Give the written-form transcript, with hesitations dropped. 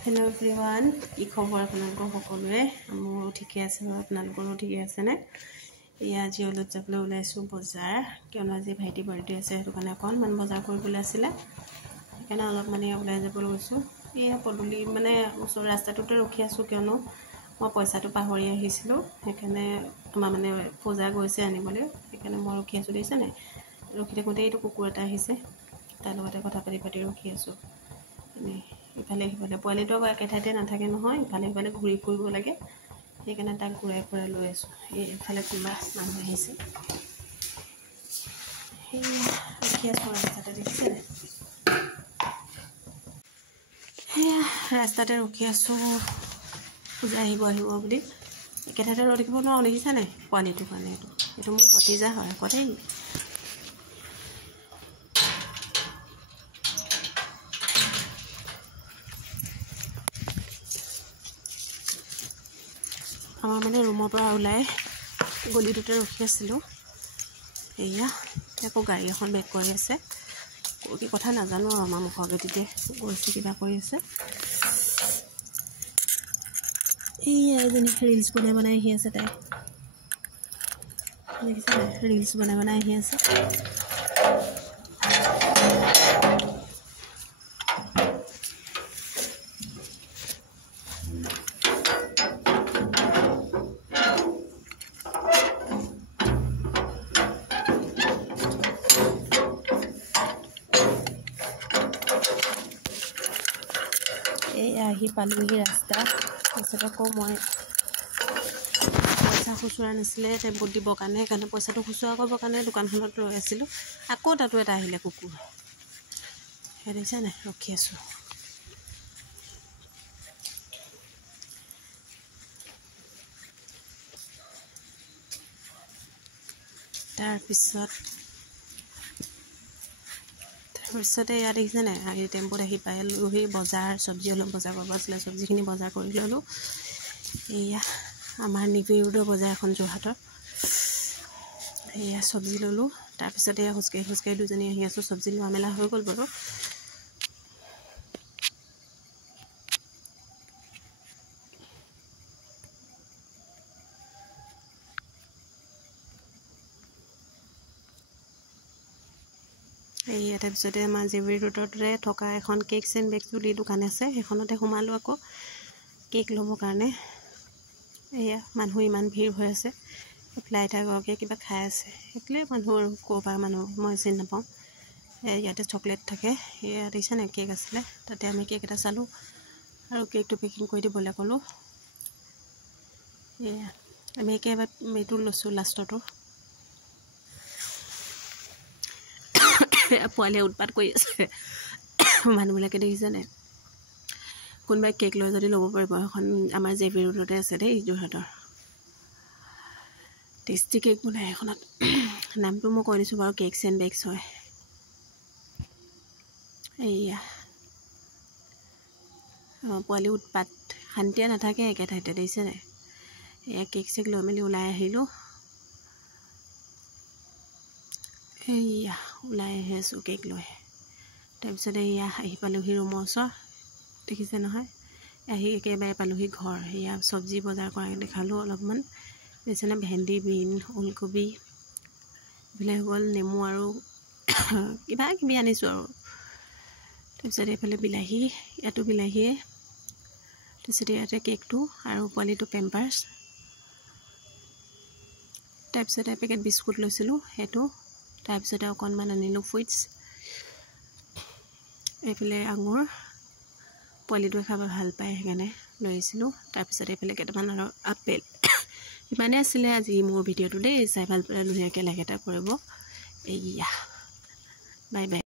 Hello everyone, কি খবৰ আপোনালোকৰ সকলোৰে মোৰ ঠিকে আছে ন আপোনালোকৰো ঠিকে আছে নে আজি অলপ যাবলৈ ওলাইছো বজাৰ কিয়নো আজি ভাইটি বাৰ্থডে আছে সেইটো কাৰণে অকণমান বজাৰ কৰিবলৈ আছিল সেইকাৰণে অলপ মানে ওলাই যাবলৈ গৈছো এই পদুলি মানে ওচৰ ৰাস্তাটোতে ৰখি আছো কিয়নো মই পইচাটো পাহৰি আহিছিলো সেইকাৰণে আমাৰ মানে পূজা গৈছে আনিবলৈ সেইকাৰণে মই ৰখি আছো দেখিছে নে ৰখি থাকোঁতে এইটো কুকুৰ এটা আহিছে তাৰ লগতে কথা পাতি ৰখি আছো ইফালে সিফালে পোৱালিটো একেঠাইতে নাথাকে নহয় ইফালে সিফালে ঘূৰি ফুৰিব লাগে সেইকাৰণে তাক ঘূৰাই ফুৰাই লৈ আছো এইফালে কোনোবা মানুহ আহিছে সেই ৰখি আছো ৰাস্তাতে দেখিছে ৰাস্তাতে ৰখি আছো পূজা আহিব বুলি একেঠাইতে ৰৈ থাকিব নোৱাৰো দেখিছে নে পোৱালিটোৰ কাৰণে এইটো মোৰ ভতিজা হয় কতেই আমাৰ মানে ৰুমৰ পৰা ওলাই গলিটোতে ৰখি আছিলো এয়া আকৌ গাড়ী এখন বেক কৰি আছে কি কথা নাজানো আমাৰ মুখৰ গতিতে গৈছে কিবা কৰি আছে এয়া এজনী ৰিলছ বনাই আহি আছে তাই দেখিছে ৰিলছ বনাই আহি আছে আহি পালোহি ৰাস্তা তাৰপিছত আকৌ মই পইচা খুচুৰা নাছিলে টেম্পুত দিবৰ কাৰণে সেইকাৰণে পইচাটো খুচুৰা কৰিবৰ কাৰণে দোকানখনত ৰৈ আছিলোঁ আকৌ তাতো এটা আহিলে কুকুৰ সেই দেখিছে নাই ৰখি আছোঁ তাৰপিছতে ইয়াত দেখিছে নাই আহি টেম্পুত আহি পালোহি বজাৰ চব্জি অলপ বজাৰ কৰিব আছিলে চব্জিখিনি বজাৰ কৰি ল'লোঁ এয়া আমাৰ নিপি ৰোডৰ বজাৰ এখন যোৰহাটৰ এয়া চব্জি ল'লোঁ তাৰপিছতে এয়া খোজকাঢ়ি দুজনী আহি আছোঁ চব্জি লোৱা মেলা হৈ গ'ল বাৰু এই তাৰপিছতে আমাৰ জেভি ৰোডতে থকা এখন কেকছ এণ্ড বেকছ বুলি দোকান আছে সেইখনতে সোমালোঁ আকৌ কেক ল'বৰ কাৰণে এয়া মানুহ ইমান ভিৰ হৈ আছে ফ্লাইট আগৰকৈ কিবা খাই আছে সেইটোৱে মানুহ আৰু ক'ৰ পৰা মানুহ মই চিনি নাপাওঁ ইয়াতে চকলেট থাকে এয়া দেখিছে নাই কেক আছিলে তাতে আমি কেক এটা চালোঁ আৰু কেকটো পেকিং কৰি দিবলৈ ক'লোঁ এয়া আমি একেবাৰে এইটো লৈছোঁ লাষ্টটো পোৱালীয়ে উৎপাত কৰি আছে মানুহবিলাকে দেখিছে নাই কোনোবাই কেক লৈ যদি ল'ব পাৰিব এখন আমাৰ জেভি ৰোডতে আছে দেই যোৰহাটৰ টেষ্টি কেক বনাই এখনত নামটো মই কৈ দিছোঁ বাৰু কেকছ এণ্ড বেকছ হয় এয়া পোৱালী উৎপাত শান্তিয়ে নাথাকে একেঠাইতে দেখিছে নাই এয়া কেক চেক লৈ মেলি ওলাই আহিলোঁ এয়া ওলাই আহি আছোঁ কেক লৈ তাৰপিছতে এয়া আহি পালোহি ৰুমৰ ওচৰ দেখিছে নহয় আহি একেবাৰে পালোহি ঘৰ এয়া চব্জি বজাৰ কৰা দেখালোঁ অলপমান দেখিছেনে ভেন্দি বিন ওলকবি এইবিলাক হ'ল নেমু আৰু কিবা কিবি আনিছোঁ আৰু তাৰপিছতে এইফালে বিলাহী ইয়াতো বিলাহীয়ে তাৰপিছতে ইয়াতে কেকটো আৰু পোৱালিটো পেম্পাৰ্ছ তাৰপিছতে এপেকেট বিস্কুট লৈছিলোঁ সেইটো তাৰপিছতে অকণমান আনিলোঁ ফুইটছ এইফালে আঙুৰ পোৱালিটোৱে খাব ভাল পায় সেইকাৰণে লৈ আহিছিলোঁ তাৰপিছতে এইফালে কেইটামান আৰু আপেল ইমানে আছিলে আজি মোৰ ভিডিঅ'টো দেই চাই ভাল পালে ধুনীয়াকৈ লাইক এটা কৰিব এয়া বাই বাই